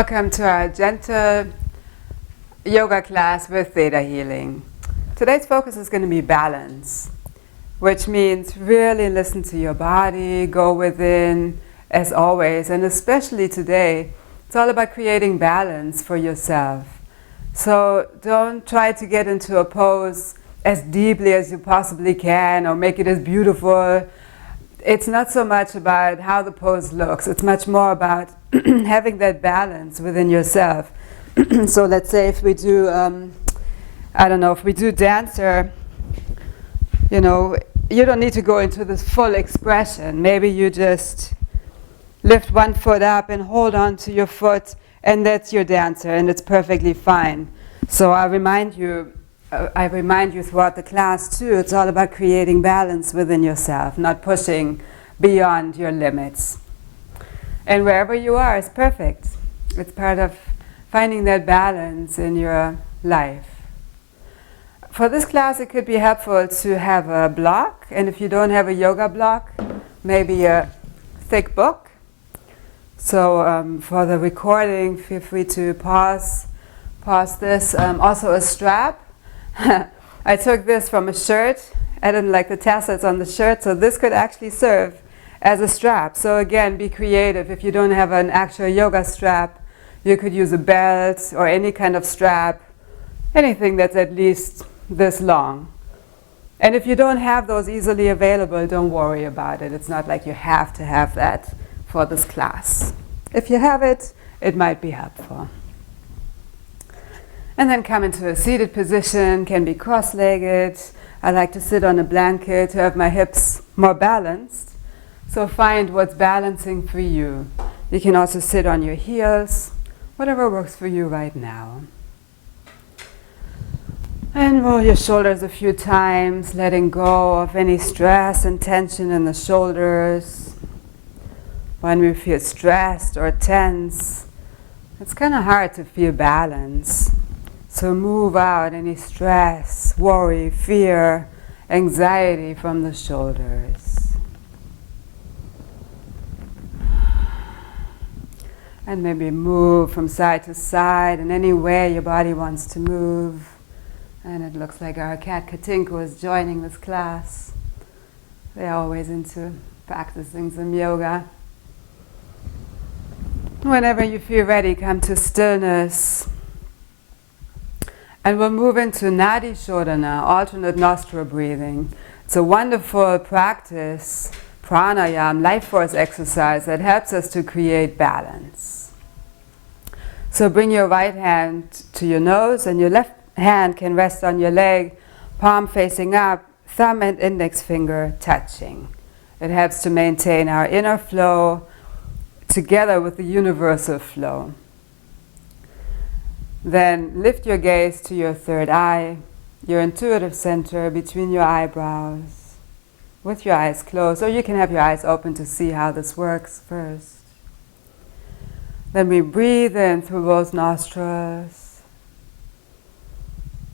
Welcome to our gentle yoga class with ThetaHealing. Today's focus is going to be balance, which means really listen to your body, go within as always, and especially today, it's all about creating balance for yourself. So don't try to get into a pose as deeply as you possibly can or make it as beautiful. It's not so much about how the pose looks, it's much more about having that balance within yourself. So let's say if we do, if we do dancer, you don't need to go into this full expression. Maybe you just lift one foot up and hold on to your foot, and that's your dancer, and it's perfectly fine. So I remind you throughout the class too, it's all about creating balance within yourself, not pushing beyond your limits. And wherever you are is perfect. It's part of finding that balance in your life. For this class, it could be helpful to have a block, and if you don't have a yoga block, maybe a thick book. So for the recording, feel free to pause this. Also a strap. I took this from a shirt. I didn't like the tassels on the shirt, so this could actually serve as a strap. So again, be creative. If you don't have an actual yoga strap, you could use a belt or any kind of strap, anything that's at least this long. And if you don't have those easily available, don't worry about it. It's not like you have to have that for this class. If you have it, it might be helpful. And then come into a seated position, can be cross-legged. I like to sit on a blanket to have my hips more balanced. So find what's balancing for you. You can also sit on your heels, whatever works for you right now. And roll your shoulders a few times, letting go of any stress and tension in the shoulders. When we feel stressed or tense, it's kind of hard to feel balance. So move out any stress, worry, fear, anxiety from the shoulders. And maybe move from side to side in any way your body wants to move. And it looks like our cat Katinko is joining this class. They're always into practicing some yoga. Whenever you feel ready, come to stillness. And we'll move into Nadi Shodhana, alternate nostril breathing. It's a wonderful practice, pranayama, life force exercise that helps us to create balance. So bring your right hand to your nose, and your left hand can rest on your leg, palm facing up, thumb and index finger touching. It helps to maintain our inner flow together with the universal flow. Then lift your gaze to your third eye, your intuitive center between your eyebrows, with your eyes closed, or you can have your eyes open to see how this works first. Then we breathe in through both nostrils.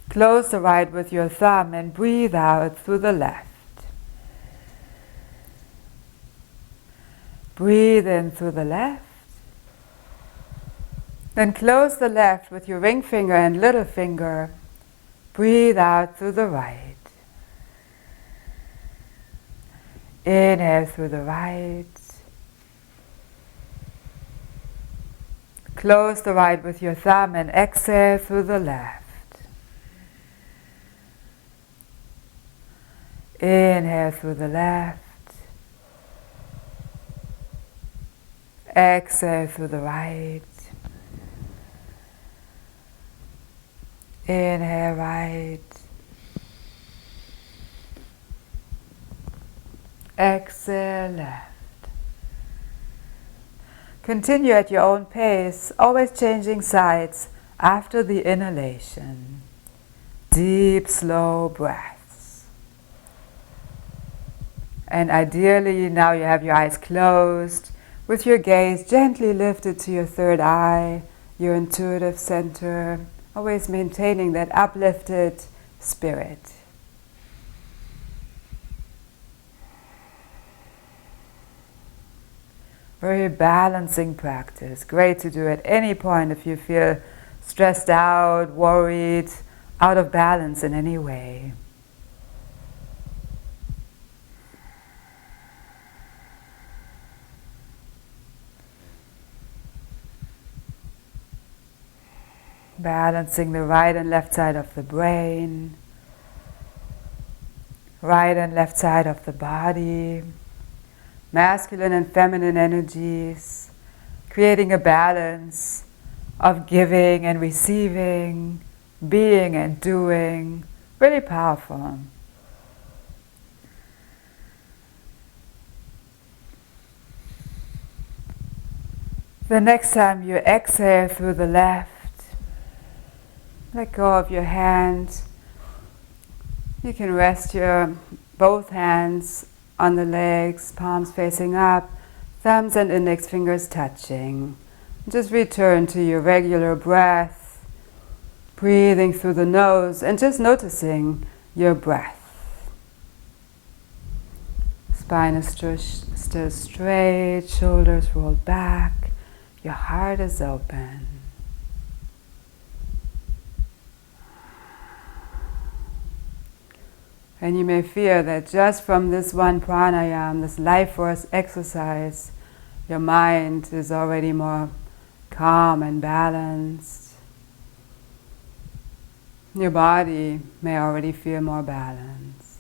Close the right with your thumb and breathe out through the left. Breathe in through the left. Then close the left with your ring finger and little finger. Breathe out through the right. Inhale through the right. Close the right with your thumb and exhale through the left. Inhale through the left. Exhale through the right. Inhale right. Exhale left. Continue at your own pace, always changing sides after the inhalation. Deep, slow breaths. And ideally, now you have your eyes closed, with your gaze gently lifted to your third eye, your intuitive center, always maintaining that uplifted spirit. Very balancing practice. Great to do at any point if you feel stressed out, worried, out of balance in any way. Balancing the right and left side of the brain, right and left side of the body, masculine and feminine energies, creating a balance of giving and receiving, being and doing. Really powerful. The next time you exhale through the left, let go of your hand. You can rest your both hands on the legs, palms facing up, thumbs and index fingers touching. Just return to your regular breath, breathing through the nose and just noticing your breath. Spine is still straight, shoulders rolled back, your heart is open. And you may feel that just from this one pranayama, this life force exercise, your mind is already more calm and balanced. Your body may already feel more balanced.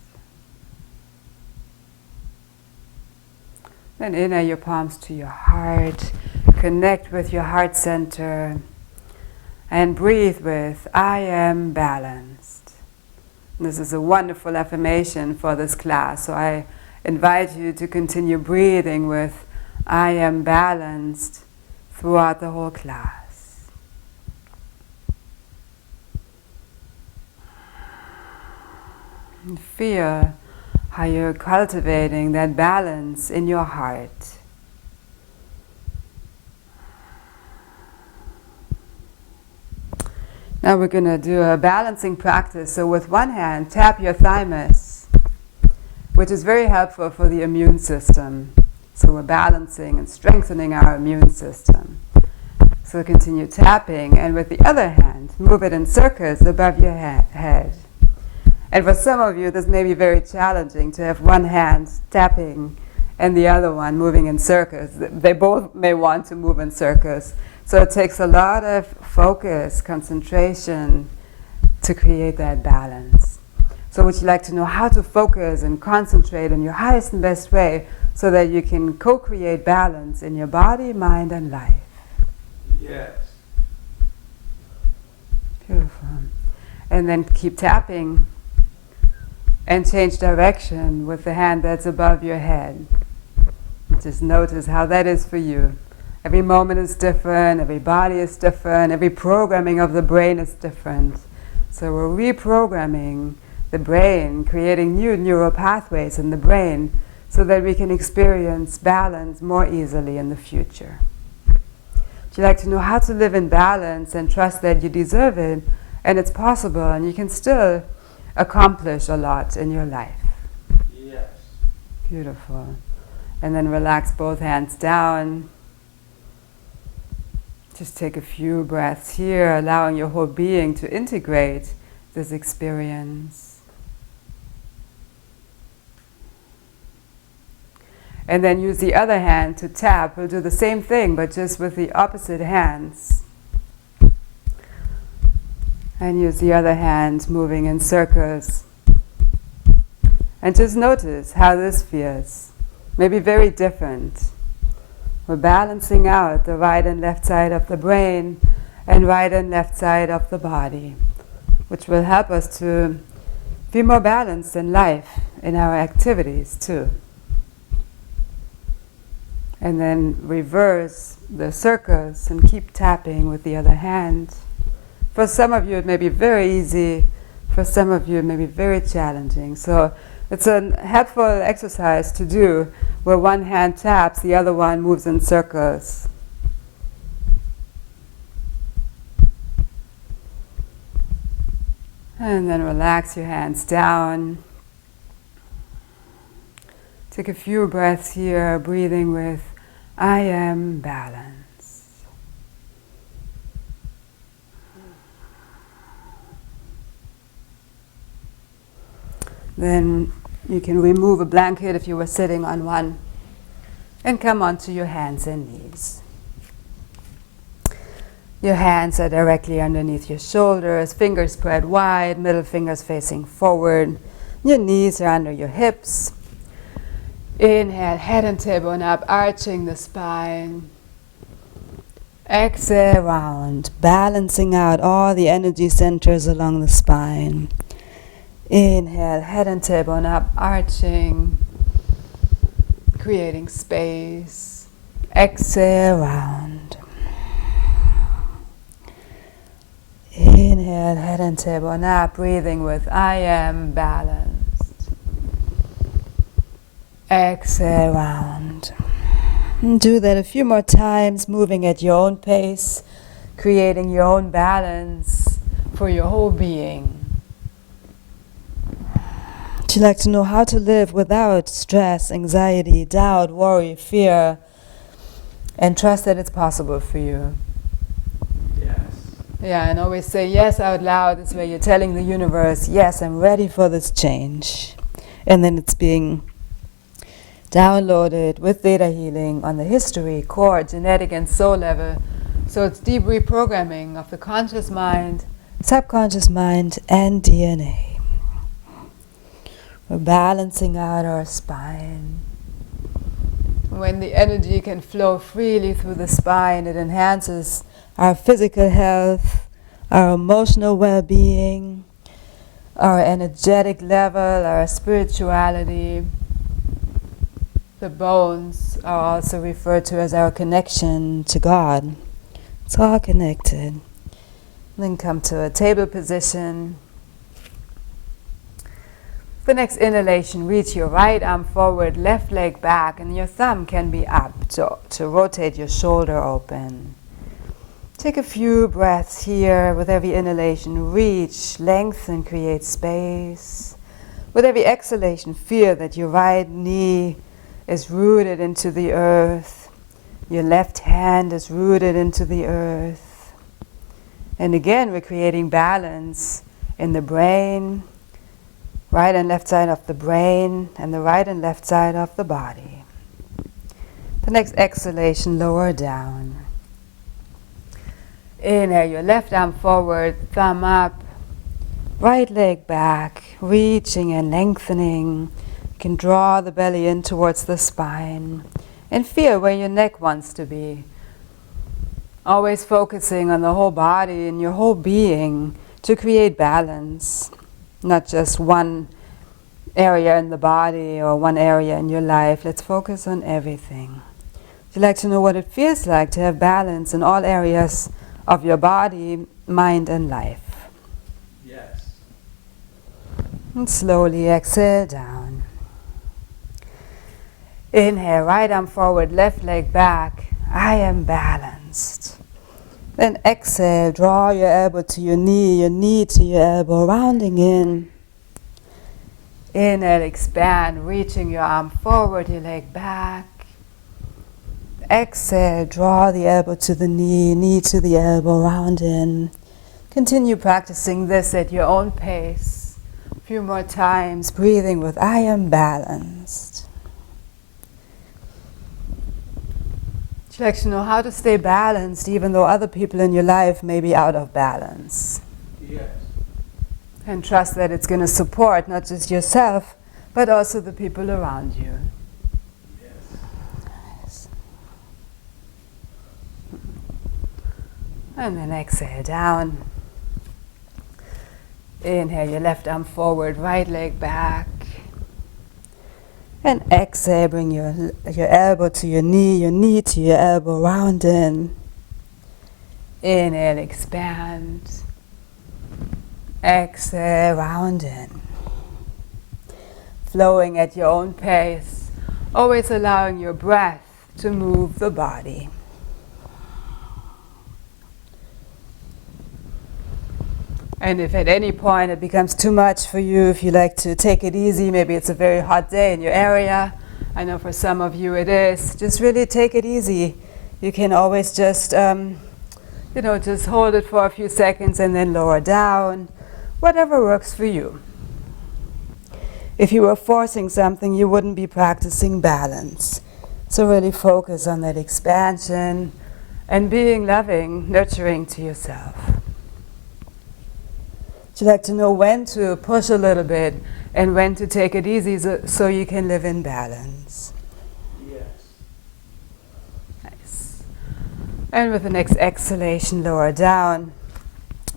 Then inhale your palms to your heart, connect with your heart center, and breathe with, I am balanced. This is a wonderful affirmation for this class, so I invite you to continue breathing with I am balanced throughout the whole class. And feel how you're cultivating that balance in your heart. Now we're going to do a balancing practice. So with one hand, tap your thymus, which is very helpful for the immune system. So we're balancing and strengthening our immune system. So continue tapping, and with the other hand, move it in circles above your head. And for some of you, this may be very challenging to have one hand tapping and the other one moving in circles. They both may want to move in circles. So it takes a lot of focus, concentration to create that balance. So would you like to know how to focus and concentrate in your highest and best way so that you can co-create balance in your body, mind, and life? Yes. Beautiful. And then keep tapping and change direction with the hand that's above your head. Just notice how that is for you. Every moment is different, every body is different, every programming of the brain is different. So we're reprogramming the brain, creating new neural pathways in the brain so that we can experience balance more easily in the future. Would you like to know how to live in balance and trust that you deserve it and it's possible and you can still accomplish a lot in your life? Yes. Beautiful. And then relax both hands down. Just take a few breaths here, allowing your whole being to integrate this experience. And then use the other hand to tap. We'll do the same thing, but just with the opposite hands. And use the other hand moving in circles. And just notice how this feels. Maybe very different. We're balancing out the right and left side of the brain and right and left side of the body, which will help us to be more balanced in life, in our activities too. And then reverse the circles and keep tapping with the other hand. For some of you it may be very easy, for some of you it may be very challenging. So it's a helpful exercise to do where one hand taps, the other one moves in circles. And then relax your hands down. Take a few breaths here, breathing with, I am balanced. Then you can remove a blanket if you were sitting on one and come onto your hands and knees. Your hands are directly underneath your shoulders, fingers spread wide, middle fingers facing forward. Your knees are under your hips. Inhale, head and tailbone up, arching the spine. Exhale, round, balancing out all the energy centers along the spine. Inhale, head and tailbone up, arching, creating space. Exhale, round. Inhale, head and tailbone up, breathing with I am balanced. Exhale, round. And do that a few more times, moving at your own pace, creating your own balance for your whole being. Would you like to know how to live without stress, anxiety, doubt, worry, fear, and trust that it's possible for you? Yeah, and always say yes out loud. This way you're telling the universe, yes, I'm ready for this change. And then it's being downloaded with Theta Healing on the history, core, genetic, and soul level. So it's deep reprogramming of the conscious mind, subconscious mind, and DNA. We're balancing out our spine. When the energy can flow freely through the spine, it enhances our physical health, our emotional well-being, our energetic level, our spirituality. The bones are also referred to as our connection to God. It's all connected. Then come to a table position. The next inhalation, reach your right arm forward, left leg back, and your thumb can be up to rotate your shoulder open. Take a few breaths here. With every inhalation, reach, lengthen, create space. With every exhalation, feel that your right knee is rooted into the earth. Your left hand is rooted into the earth. And again, we're creating balance in the brain, right and left side of the brain, and the right and left side of the body. The next exhalation, lower down. Inhale, your left arm forward, thumb up, right leg back, reaching and lengthening. You can draw the belly in towards the spine and feel where your neck wants to be. Always focusing on the whole body and your whole being to create balance, not just one area in the body or one area in your life. Let's focus on everything. Would you like to know what it feels like to have balance in all areas of your body, mind, and life? Yes. And slowly exhale down. Inhale, right arm forward, left leg back. I am balanced. Then exhale, draw your elbow to your knee to your elbow, rounding in. Inhale, expand, reaching your arm forward, your leg back. Exhale, draw the elbow to the knee to the elbow, round in. Continue practicing this at your own pace. A few more times, breathing with I am balanced. Would you like to know how to stay balanced even though other people in your life may be out of balance? Yes. And trust that it's going to support not just yourself, but also the people around you. And then exhale down. Inhale, your left arm forward, right leg back. And exhale, bring your elbow to your knee to your elbow, round in. Inhale, expand. Exhale, round in. Flowing at your own pace, always allowing your breath to move the body. And if at any point it becomes too much for you, if you like to take it easy, maybe it's a very hot day in your area, I know for some of you it is. Just really take it easy. You can always just, just hold it for a few seconds and then lower down. Whatever works for you. If you were forcing something, you wouldn't be practicing balance. So really focus on that expansion and being loving, nurturing to yourself. Would you like to know when to push a little bit and when to take it easy so you can live in balance? Yes. Nice. And with the next exhalation, lower down.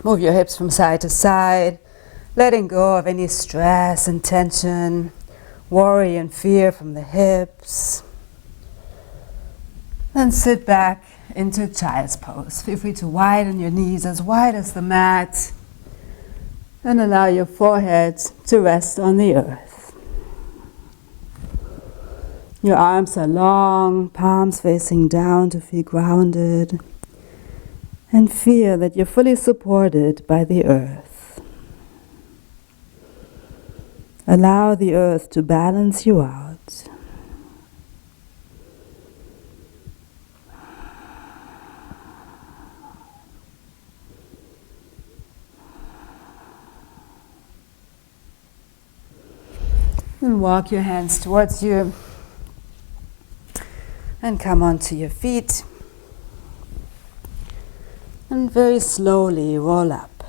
Move your hips from side to side, letting go of any stress and tension, worry and fear from the hips. Then sit back into child's pose. Feel free to widen your knees as wide as the mat. And allow your forehead to rest on the earth. Your arms are long, palms facing down to feel grounded. And feel that you're fully supported by the earth. Allow the earth to balance you out. And walk your hands towards you. And come onto your feet. And very slowly roll up.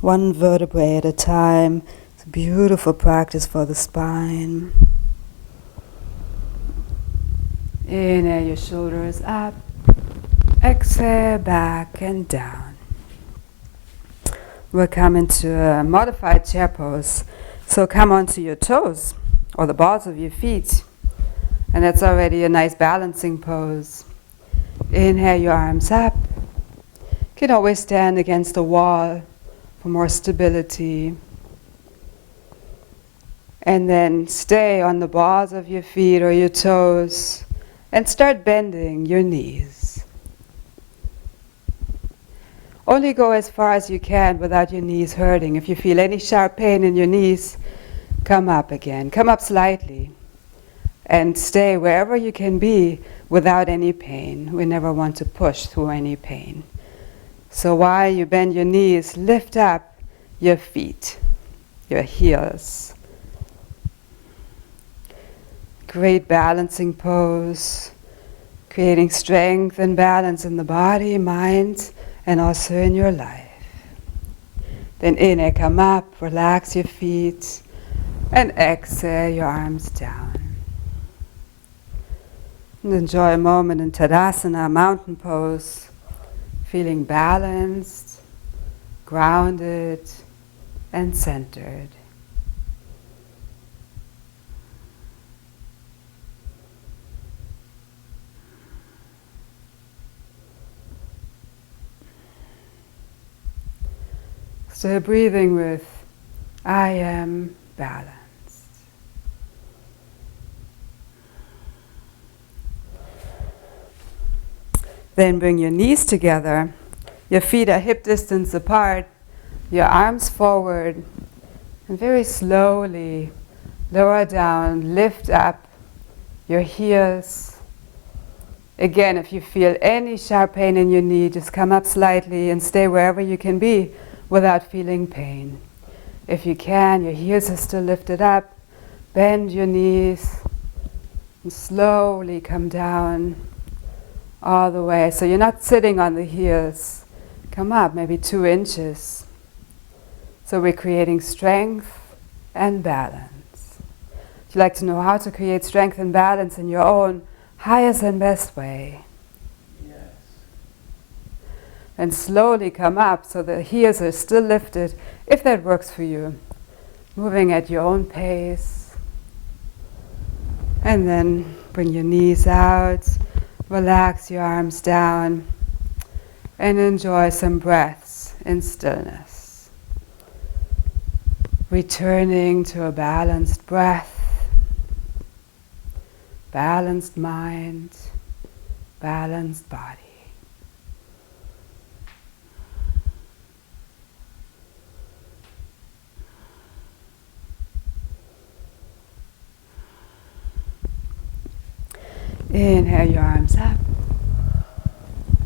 One vertebrae at a time. It's a beautiful practice for the spine. Inhale, your shoulders up. Exhale, back and down. We'll come into a modified chair pose. So come onto your toes, or the balls of your feet. And that's already a nice balancing pose. Inhale, your arms up. You can always stand against the wall for more stability. And then stay on the balls of your feet or your toes and start bending your knees. Only go as far as you can without your knees hurting. If you feel any sharp pain in your knees, come up again. Come up slightly. And stay wherever you can be without any pain. We never want to push through any pain. So while you bend your knees, lift up your feet, your heels. Great balancing pose, creating strength and balance in the body, mind, and also in your life. Then inhale, come up, relax your feet, and exhale, your arms down. And enjoy a moment in Tadasana, mountain pose, feeling balanced, grounded, and centered. So breathing with I am balanced. Then bring your knees together. Your feet are hip distance apart. Your arms forward. And very slowly lower down, lift up your heels. Again, if you feel any sharp pain in your knee, just come up slightly and stay wherever you can be without feeling pain. If you can, your heels are still lifted up. Bend your knees and slowly come down all the way. So you're not sitting on the heels. Come up maybe 2 inches. So we're creating strength and balance. If you'd like to know how to create strength and balance in your own highest and best way, and slowly come up so the heels are still lifted, if that works for you. Moving at your own pace. And then bring your knees out, relax your arms down, and enjoy some breaths in stillness. Returning to a balanced breath, balanced mind, balanced body. Inhale your arms up.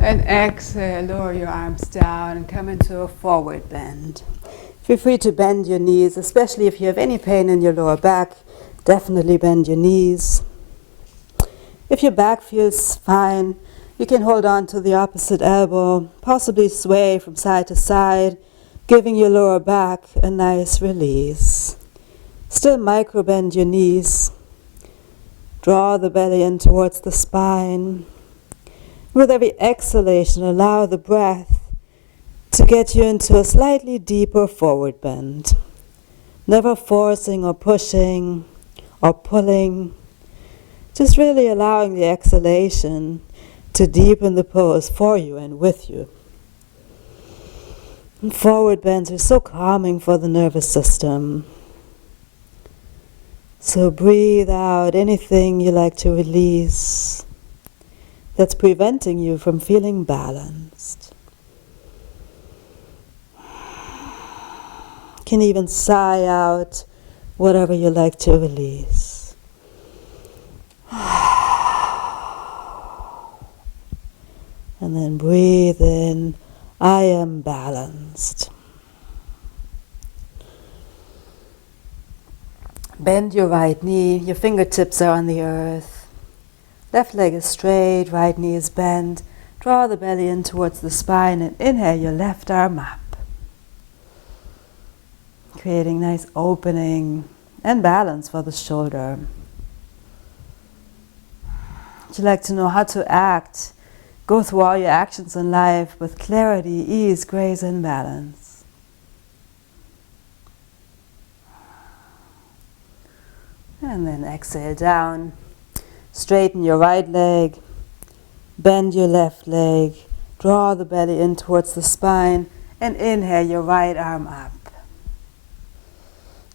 And exhale, lower your arms down and come into a forward bend. Feel free to bend your knees, especially if you have any pain in your lower back. Definitely bend your knees. If your back feels fine, you can hold on to the opposite elbow, possibly sway from side to side, giving your lower back a nice release. Still micro bend your knees. Draw the belly in towards the spine. With every exhalation, allow the breath to get you into a slightly deeper forward bend. Never forcing or pushing or pulling. Just really allowing the exhalation to deepen the pose for you and with you. And forward bends are so calming for the nervous system. So breathe out anything you like to release that's preventing you from feeling balanced. You can even sigh out whatever you like to release. And then breathe in, I am balanced. Bend your right knee, your fingertips are on the earth. Left leg is straight, right knee is bent. Draw the belly in towards the spine and inhale your left arm up. Creating nice opening and balance for the shoulder. Would you like to know how to act? Go through all your actions in life with clarity, ease, grace, and balance. And then exhale down. Straighten your right leg, bend your left leg, draw the belly in towards the spine, and inhale your right arm up.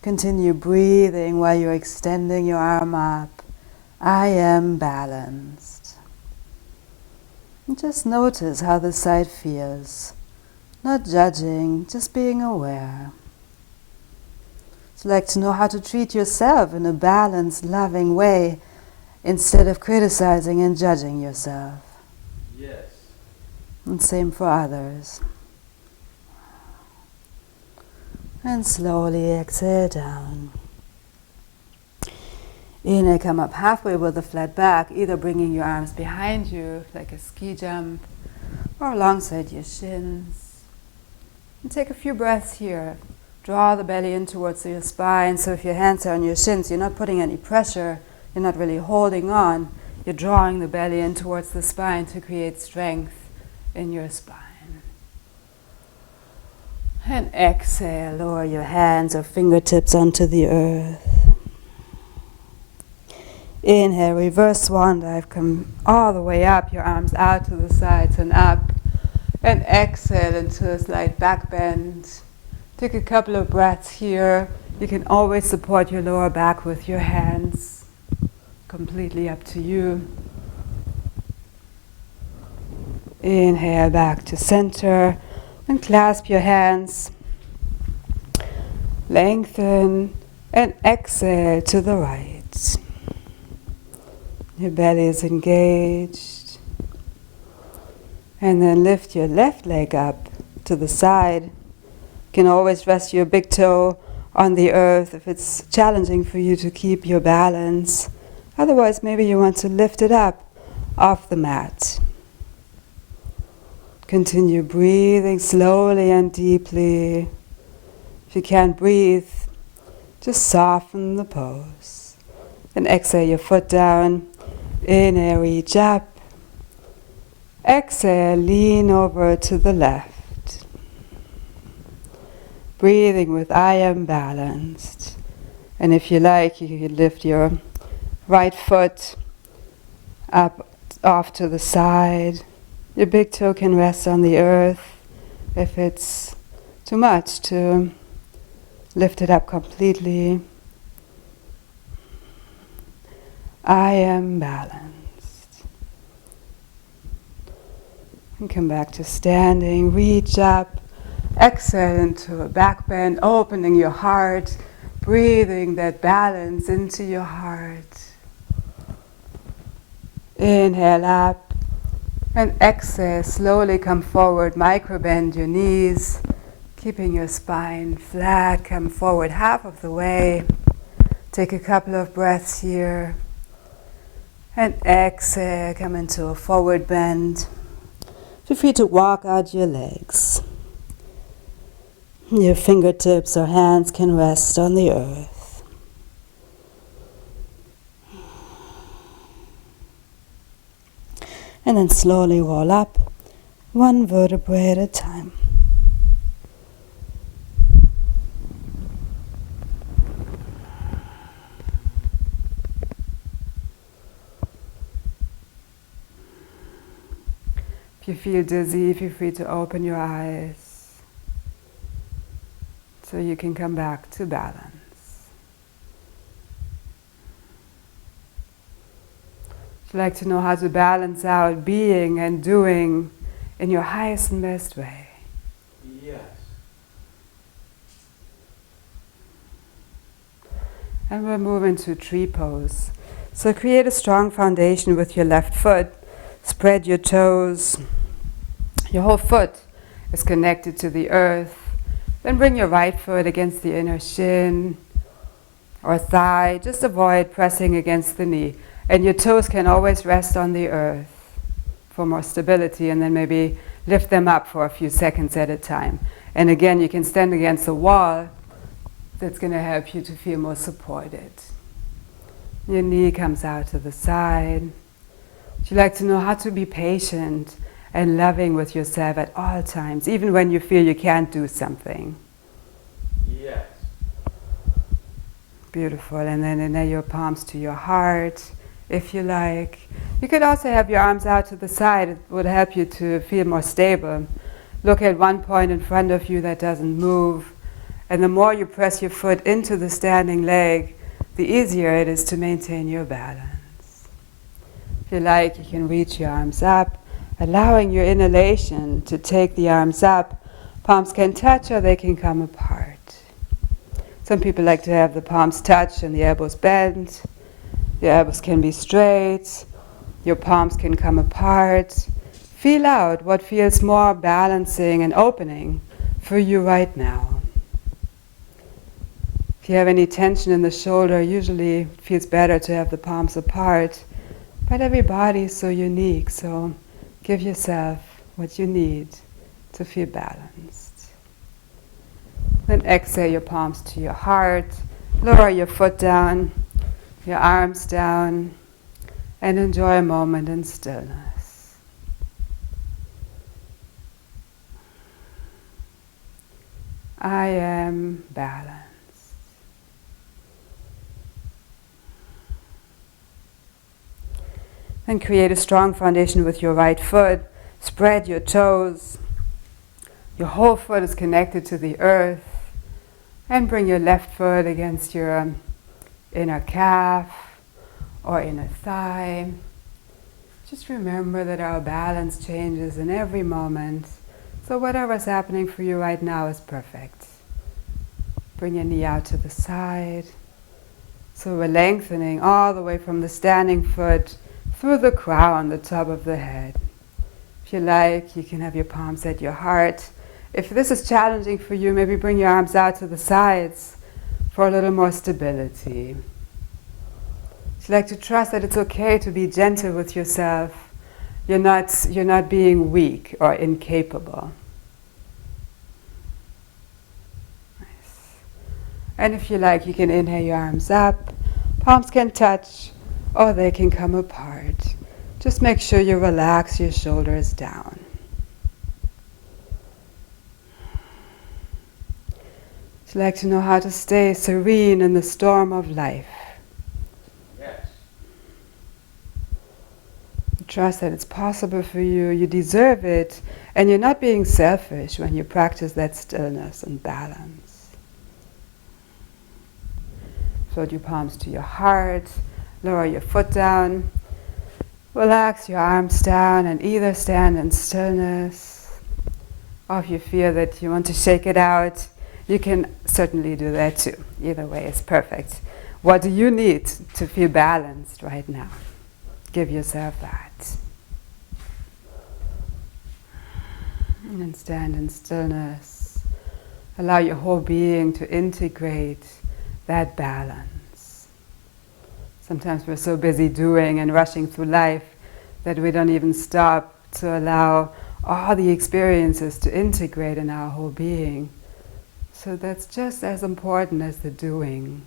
Continue breathing while you're extending your arm up. I am balanced. And just notice how the side feels. Not judging, just being aware. Would you like to know how to treat yourself in a balanced, loving way, instead of criticizing and judging yourself? Yes. And same for others. And slowly exhale down. Inhale, come up halfway with a flat back, either bringing your arms behind you like a ski jump or alongside your shins. And take a few breaths here. Draw the belly in towards your spine, so if your hands are on your shins, you're not putting any pressure. You're not really holding on. You're drawing the belly in towards the spine to create strength in your spine. And exhale, lower your hands or fingertips onto the earth. Inhale, reverse swan dive, come all the way up, your arms out to the sides and up. And exhale into a slight back bend. Take a couple of breaths here. You can always support your lower back with your hands. Completely up to you. Inhale back to center and clasp your hands. Lengthen and exhale to the right. Your belly is engaged. And then lift your left leg up to the side. You can always rest your big toe on the earth if it's challenging for you to keep your balance. Otherwise, maybe you want to lift it up off the mat. Continue breathing slowly and deeply. If you can't breathe, just soften the pose. Then exhale your foot down. Inhale, reach up. Exhale, lean over to the left. Breathing with I am balanced. And if you like, you can lift your right foot up off to the side. Your big toe can rest on the earth. If it's too much, to lift it up completely. I am balanced. And come back to standing. Reach up. Exhale into a back bend, opening your heart. Breathing that balance into your heart. Inhale up. And exhale, slowly come forward, micro bend your knees, keeping your spine flat, come forward half of the way. Take a couple of breaths here. And exhale, come into a forward bend. Feel free to walk out your legs. Your fingertips or hands can rest on the earth. And then slowly roll up, one vertebrae at a time. If you feel dizzy, feel free to open your eyes so you can come back to balance. If you'd like to know how to balance out being and doing in your highest and best way. Yes. And we'll move into tree pose. So create a strong foundation with your left foot. Spread your toes. Your whole foot is connected to the earth. Then bring your right foot against the inner shin or thigh. Just avoid pressing against the knee. And your toes can always rest on the earth for more stability, and then maybe lift them up for a few seconds at a time. And again, you can stand against a wall. That's going to help you to feel more supported. Your knee comes out to the side. Would you like to know how to be patient and loving with yourself at all times, even when you feel you can't do something? Yes. Beautiful. And then inhale your palms to your heart, if you like. You could also have your arms out to the side. It would help you to feel more stable. Look at one point in front of you that doesn't move. And the more you press your foot into the standing leg, the easier it is to maintain your balance. If you like, you can reach your arms up, allowing your inhalation to take the arms up. Palms can touch or they can come apart. Some people like to have the palms touch and the elbows bend. Your elbows can be straight. Your palms can come apart. Feel out what feels more balancing and opening for you right now. If you have any tension in the shoulder, usually it feels better to have the palms apart. But every body is so unique, so give yourself what you need to feel balanced. Then exhale your palms to your heart. Lower your foot down, your arms down, and enjoy a moment in stillness. I am balanced. Then create a strong foundation with your right foot. Spread your toes. Your whole foot is connected to the earth. And bring your left foot against your inner calf or inner thigh. Just remember that our balance changes in every moment. So whatever's happening for you right now is perfect. Bring your knee out to the side. So we're lengthening all the way from the standing foot through the crown, the top of the head. If you like, you can have your palms at your heart. If this is challenging for you, maybe bring your arms out to the sides for a little more stability. If you like to trust that it's okay to be gentle with yourself, you're not being weak or incapable. Nice. And if you like, you can inhale your arms up. Palms can touch or they can come apart. Just make sure you relax your shoulders down. Would you like to know how to stay serene in the storm of life? Yes. Trust that it's possible for you, you deserve it, and you're not being selfish when you practice that stillness and balance. Float your palms to your heart, lower your foot down, relax your arms down and either stand in stillness. Or if you feel that you want to shake it out, you can certainly do that too. Either way is perfect. What do you need to feel balanced right now? give yourself that. And then stand in stillness. Allow your whole being to integrate that balance. Sometimes we're so busy doing and rushing through life that we don't even stop to allow all the experiences to integrate in our whole being. So that's just as important as the doing.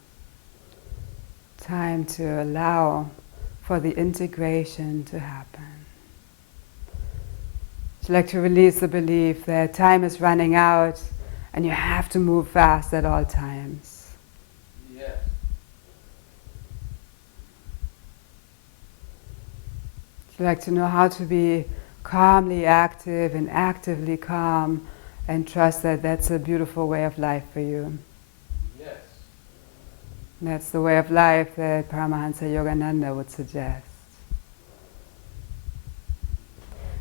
Time to allow for the integration to happen. I'd like to release the belief that time is running out and you have to move fast at all times. Yes. I'd like to know how to be calmly active and actively calm, and trust that that's a beautiful way of life for you. Yes. That's the way of life that Paramahansa Yogananda would suggest.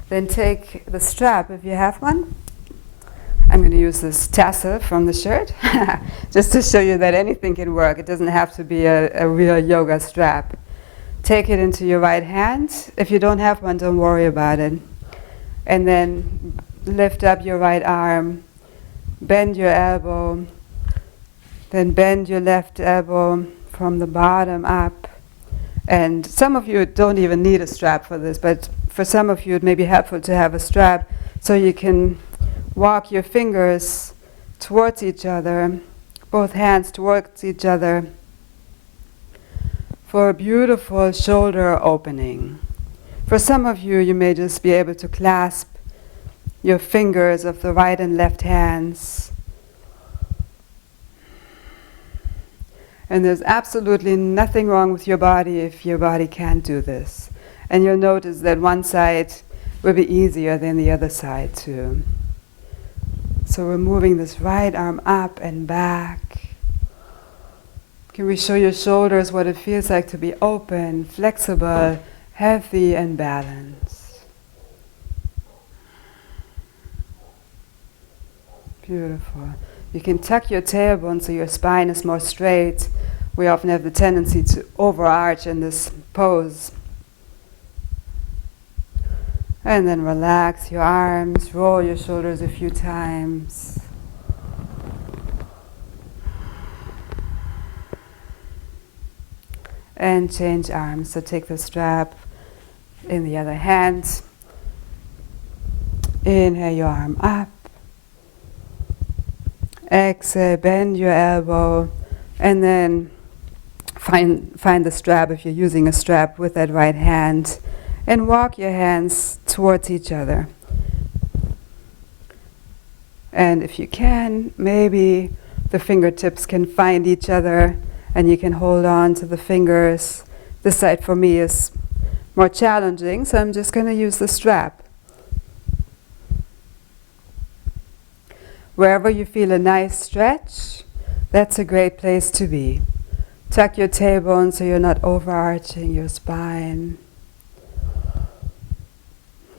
Then take the strap if you have one. I'm going to use this tassel from the shirt just to show you that anything can work. It doesn't have to be a real yoga strap. Take it into your right hand. If you don't have one, don't worry about it. And then lift up your right arm, bend your elbow, then bend your left elbow from the bottom up. And some of you don't even need a strap for this, but for some of you it may be helpful to have a strap so you can walk your fingers towards each other, both hands towards each other, for a beautiful shoulder opening. For some of you, you may just be able to clasp your fingers of the right and left hands. And there's absolutely nothing wrong with your body if your body can't do this. And you'll notice that one side will be easier than the other side too. So we're moving this right arm up and back. Can we show your shoulders what it feels like to be open, flexible, healthy and balanced? Beautiful. You can tuck your tailbone so your spine is more straight. We often have the tendency to overarch in this pose. And then relax your arms, roll your shoulders a few times. And change arms. So take the strap in the other hand. Inhale your arm up. Exhale, bend your elbow, and then find the strap if you're using a strap with that right hand, and walk your hands towards each other. And if you can, maybe the fingertips can find each other and you can hold on to the fingers. This side for me is more challenging, so I'm just going to use the strap. Wherever you feel a nice stretch, that's a great place to be. Tuck your tailbone so you're not overarching your spine.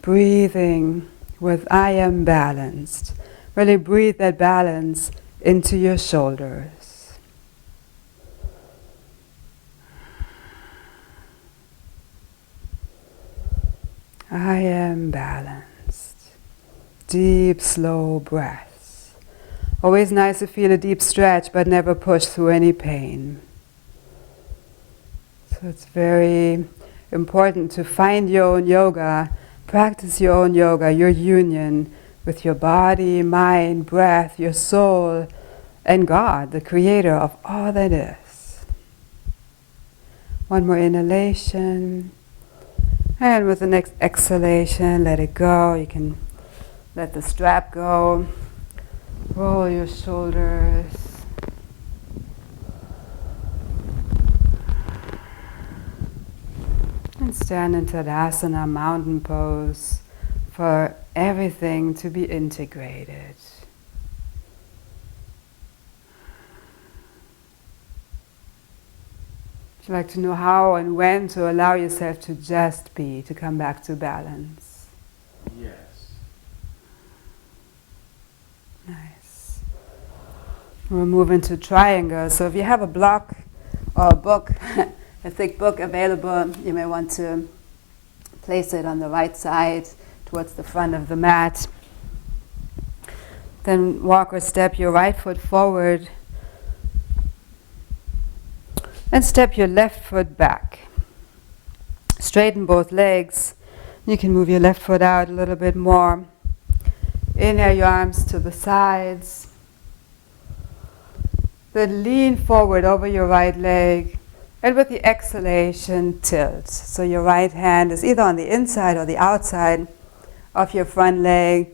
Breathing with I am balanced. Really breathe that balance into your shoulders. I am balanced. Deep, slow breath. Always nice to feel a deep stretch, but never push through any pain. So it's very important to find your own yoga, practice your own yoga, your union with your body, mind, breath, your soul, and God, the creator of all that is. One more inhalation. And with the next exhalation, let it go. You can let the strap go. Roll your shoulders. And stand in Tadasana, mountain pose, for everything to be integrated. Would you like to know how and when to allow yourself to just be, to come back to balance? Yes. Nice. We'll move into triangle. So if you have a block or a book, a thick book available, you may want to Place it on the right side towards the front of the mat. Then walk or step your right foot forward and step your left foot back. Straighten both legs. You can move your left foot out a little bit more. Inhale your arms to the sides. Then lean forward over your right leg. And with the exhalation, tilt. So your right hand is either on the inside or the outside of your front leg.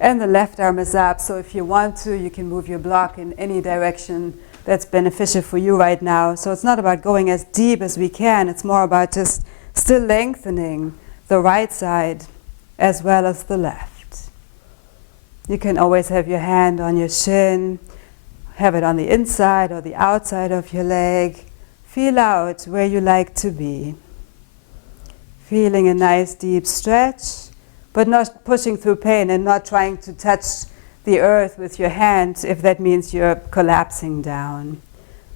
And the left arm is up. So if you want to, you can move your block in any direction that's beneficial for you right now. So it's not about going as deep as we can. It's more about just still lengthening the right side as well as the left. You can always have your hand on your shin, have it on the inside or the outside of your leg. Feel out where you like to be. Feeling a nice deep stretch, but not pushing through pain and not trying to touch the earth with your hand if that means you're collapsing down.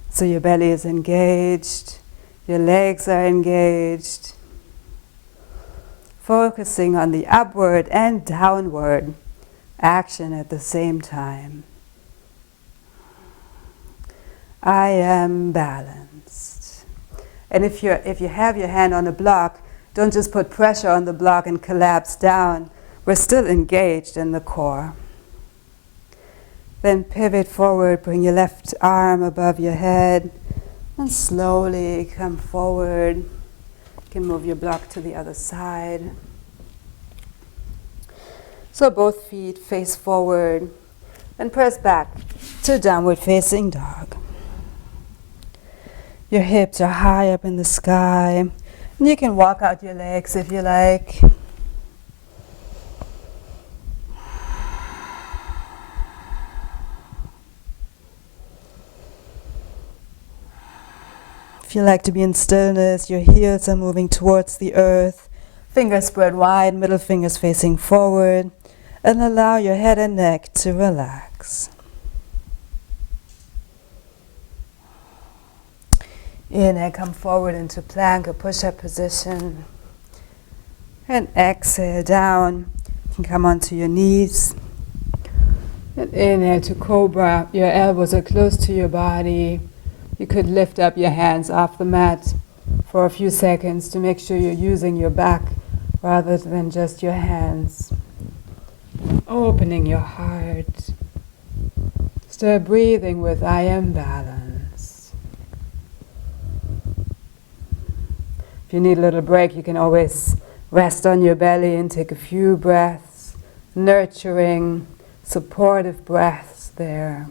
So your belly is engaged, your legs are engaged. Focusing on the upward and downward action at the same time. I am balanced. And if you have your hand on a block, don't just put pressure on the block and collapse down. We're still engaged in the core. Then pivot forward, bring your left arm above your head, and slowly come forward. You can move your block to the other side. So both feet face forward and press back to downward facing dog. Your hips are high up in the sky. And you can walk out your legs if you like. If you like to be in stillness, your heels are moving towards the earth. Fingers spread wide, middle fingers facing forward. And allow your head and neck to relax. Inhale, come forward into plank or push-up position. And exhale down. You can come onto your knees. And inhale to cobra. Your elbows are close to your body. You could lift up your hands off the mat for a few seconds to make sure you're using your back rather than just your hands. Opening your heart. Still breathing with I am balanced. If you need a little break, you can always rest on your belly and take a few breaths, nurturing, supportive breaths there.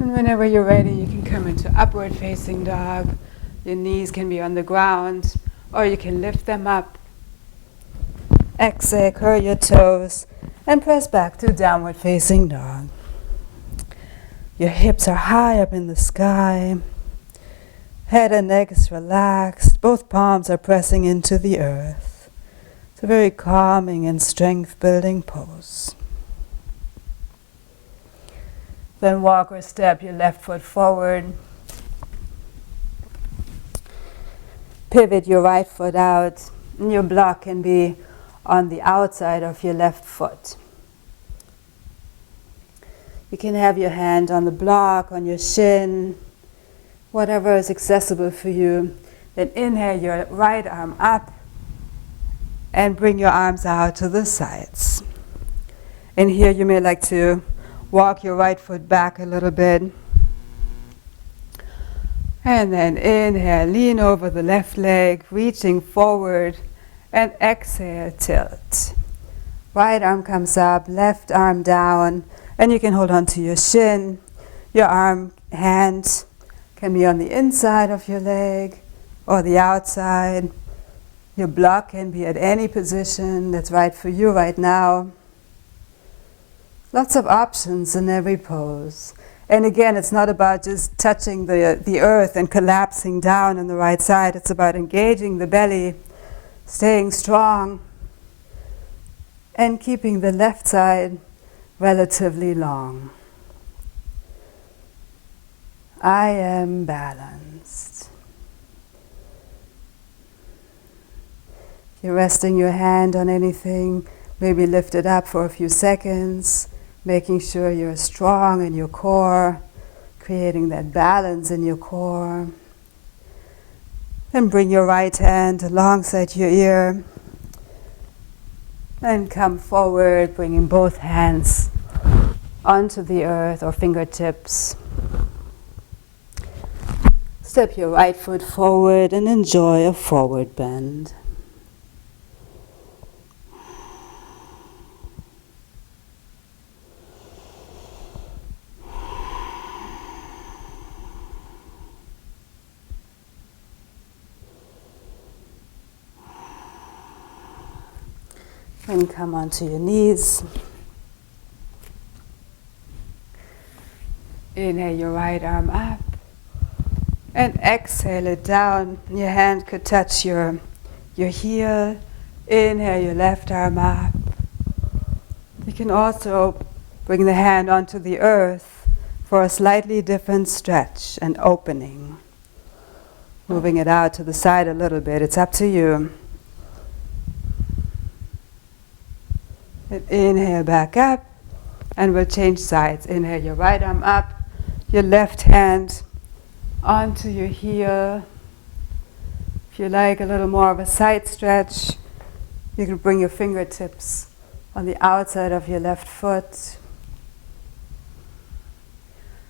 And whenever you're ready, you can come into upward facing dog. Your knees can be on the ground, or you can lift them up. Exhale, curl your toes, and press back to downward facing dog. Your hips are high up in the sky. Head and neck is relaxed. Both palms are pressing into the earth. It's a very calming and strength-building pose. Then walk or step your left foot forward. Pivot your right foot out. And your block can be on the outside of your left foot. You can have your hand on the block, on your shin, whatever is accessible for you. Then inhale your right arm up and bring your arms out to the sides. And here you may like to walk your right foot back a little bit. And then inhale, lean over the left leg, reaching forward, and exhale, tilt. Right arm comes up, left arm down, and you can hold on to your shin. Your hand can be on the inside of your leg or the outside. Your block can be at any position that's right for you right now. Lots of options in every pose. And again, it's not about just touching the earth and collapsing down on the right side. It's about engaging the belly, staying strong, and keeping the left side relatively long. I am balanced. You're resting your hand on anything, maybe lift it up for a few seconds, making sure you're strong in your core, creating that balance in your core. Then bring your right hand alongside your ear and come forward, bringing both hands onto the earth or fingertips. Step your right foot forward and enjoy a forward bend. And come onto your knees. Inhale your right arm up and exhale it down. Your hand could touch your heel. Inhale your left arm up. You can also bring the hand onto the earth for a slightly different stretch and opening. Moving it out to the side a little bit, it's up to you. And inhale back up, and we'll change sides. Inhale your right arm up, your left hand onto your heel. If you like a little more of a side stretch, you can bring your fingertips on the outside of your left foot.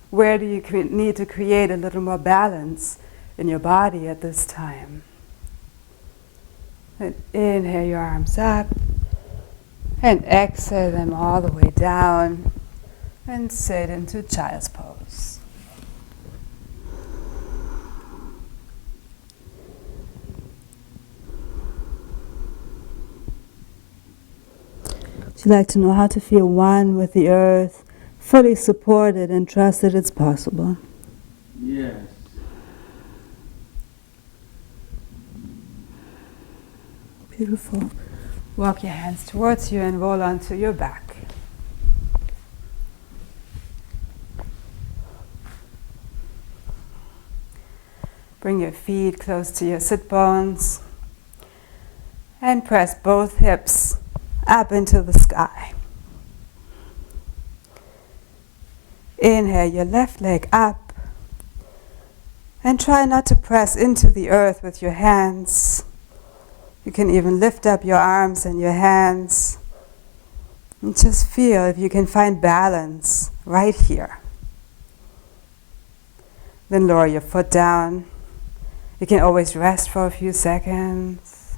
Where do you need to create a little more balance in your body at this time? And inhale your arms up. And exhale them all the way down and sit into child's pose. Would you like to know how to feel one with the earth, fully supported and trust that it's possible? Yes. Beautiful. Walk your hands towards you and roll onto your back. Bring your feet close to your sit bones and press both hips up into the sky. Inhale your left leg up and try not to press into the earth with your hands. You can even lift up your arms and your hands and just feel if you can find balance right here. Then lower your foot down. You can always rest for a few seconds.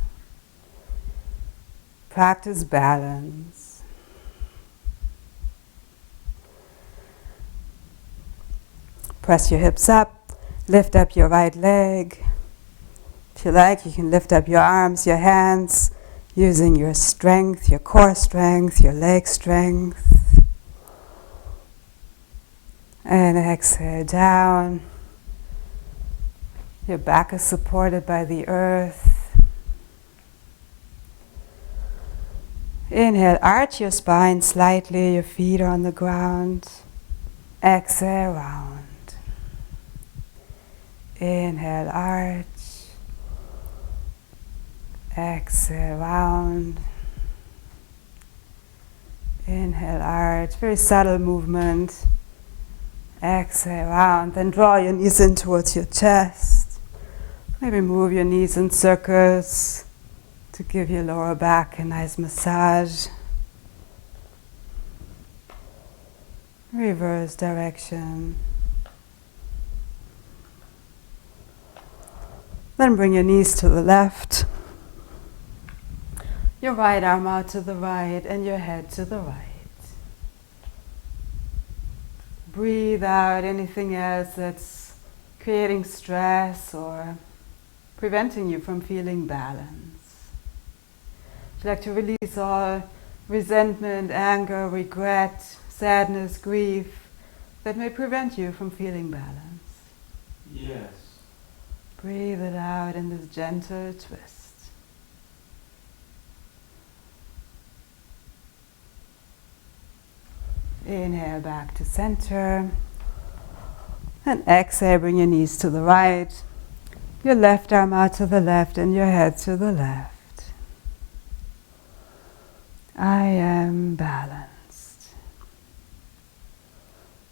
Practice balance. Press your hips up, lift up your right leg. If you like, you can lift up your arms, your hands, using your strength, your core strength, your leg strength. And exhale down. Your back is supported by the earth. Inhale, arch your spine slightly, your feet are on the ground. Exhale, round. Inhale, arch. Exhale, round. Inhale, arch. Very subtle movement. Exhale, round. Then draw your knees in towards your chest. Maybe move your knees in circles to give your lower back a nice massage. Reverse direction. Then bring your knees to the left. Your right arm out to the right and your head to the right. Breathe out anything else that's creating stress or preventing you from feeling balance. Would you like to release all resentment, anger, regret, sadness, grief that may prevent you from feeling balance? Yes. Breathe it out in this gentle twist. Inhale back to center. And exhale, bring your knees to the right. Your left arm out to the left and your head to the left. I am balanced.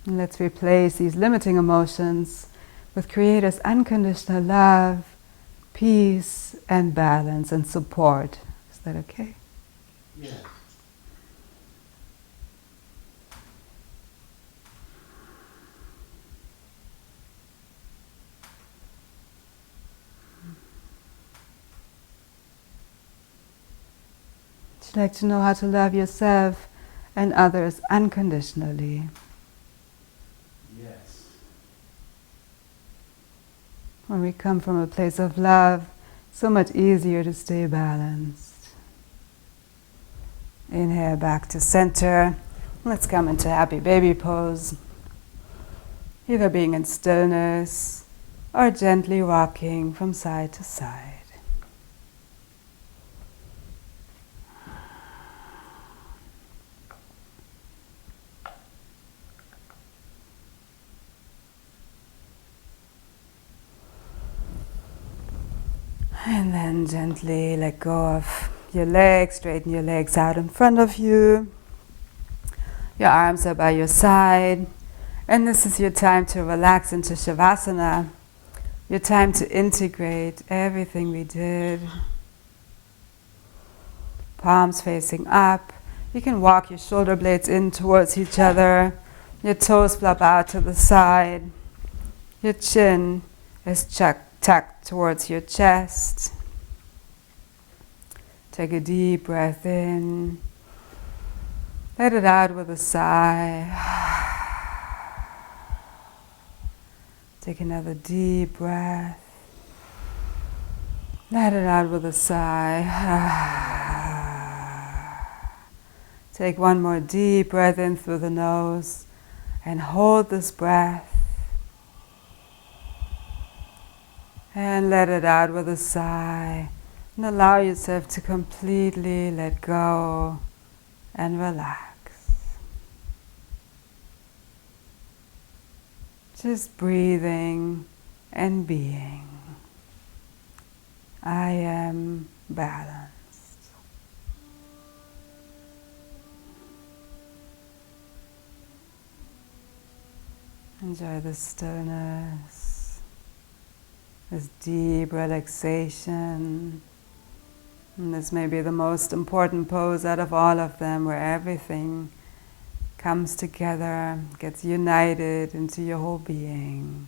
And let's replace these limiting emotions with Creator's unconditional love, peace, and balance and support. Is that okay? Yes. Would you like to know how to love yourself and others unconditionally? Yes. When we come from a place of love, so much easier to stay balanced. Inhale back to center. Let's come into happy baby pose. Either being in stillness or gently rocking from side to side. And then gently let go of your legs, straighten your legs out in front of you. Your arms are by your side. And this is your time to relax into Shavasana. Your time to integrate everything we did. Palms facing up. You can walk your shoulder blades in towards each other. Your toes flop out to the side. Your chin is tucked towards your chest. Take a deep breath in. Let it out with a sigh. Take another deep breath. Let it out with a sigh. Take one more deep breath in through the nose and hold this breath. And let it out with a sigh. And allow yourself to completely let go and relax. Just breathing and being. I am balanced. Enjoy the stillness, this deep relaxation. And this may be the most important pose out of all of them, where everything comes together, gets united into your whole being.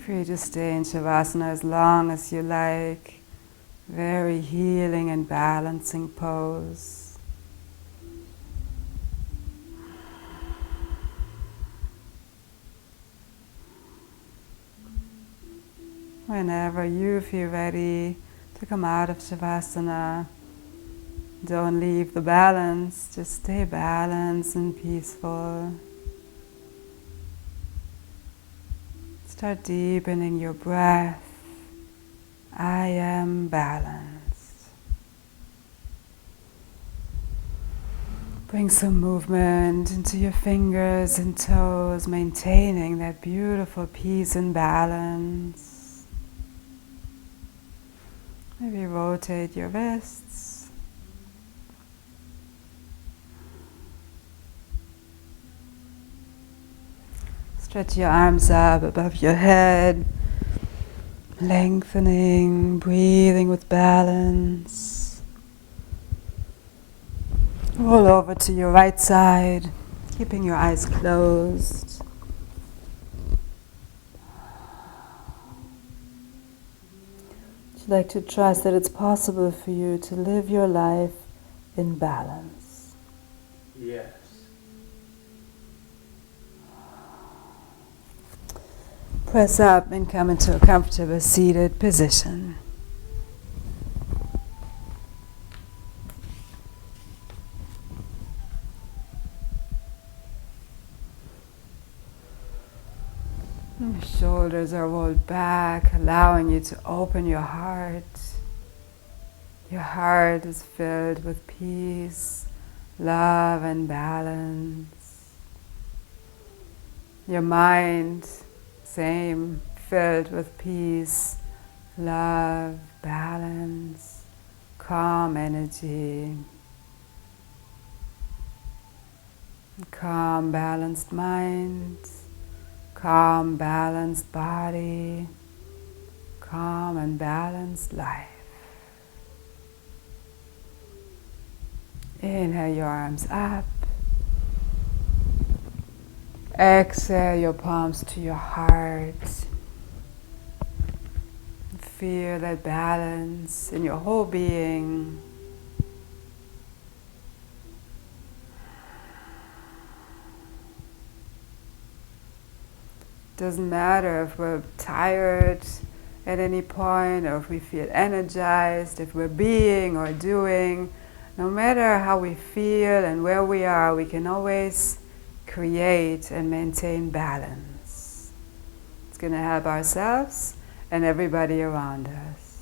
free to stay in Shavasana as long as you like. Very healing and balancing pose. Whenever you feel ready to come out of Shavasana, don't leave the balance, just stay balanced and peaceful. Start deepening your breath. I am balanced. Bring some movement into your fingers and toes, maintaining that beautiful peace and balance. Maybe rotate your wrists. Stretch your arms up above your head, lengthening, breathing with balance. Roll over to your right side, keeping your eyes closed. Would you like to trust that it's possible for you to live your life in balance? Yes. Press up and come into a comfortable seated position. Your shoulders are rolled back, allowing you to open your heart. Your heart is filled with peace, love, and balance. Your mind, same, filled with peace, love, balance, calm energy. Calm, balanced mind, calm, balanced body, calm and balanced life. Inhale your arms up. Exhale your palms to your heart. Feel that balance in your whole being. Doesn't matter if we're tired at any point or if we feel energized, if we're being or doing. No matter how we feel and where we are, we can always create and maintain balance. It's going to help ourselves and everybody around us.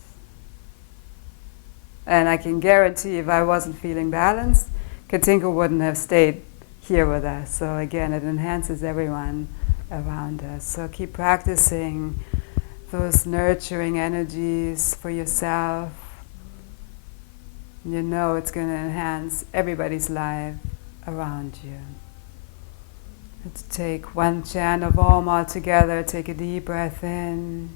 And I can guarantee if I wasn't feeling balanced, Katinka wouldn't have stayed here with us. So again, it enhances everyone around us. So keep practicing those nurturing energies for yourself. You know it's going to enhance everybody's life around you. Let's take one chant of Om all together. Take a deep breath in.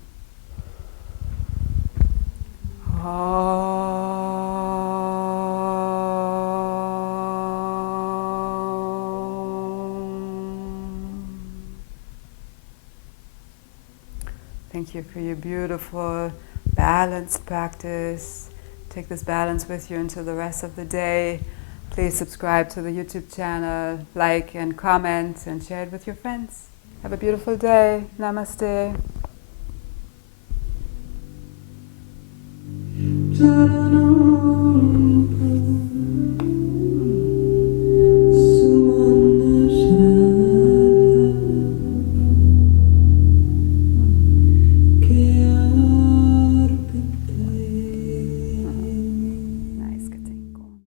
Thank you for your beautiful, balanced practice. Take this balance with you into the rest of the day. Please subscribe to the YouTube channel, like and comment, and share it with your friends. Have a beautiful day. Namaste. Ta-da.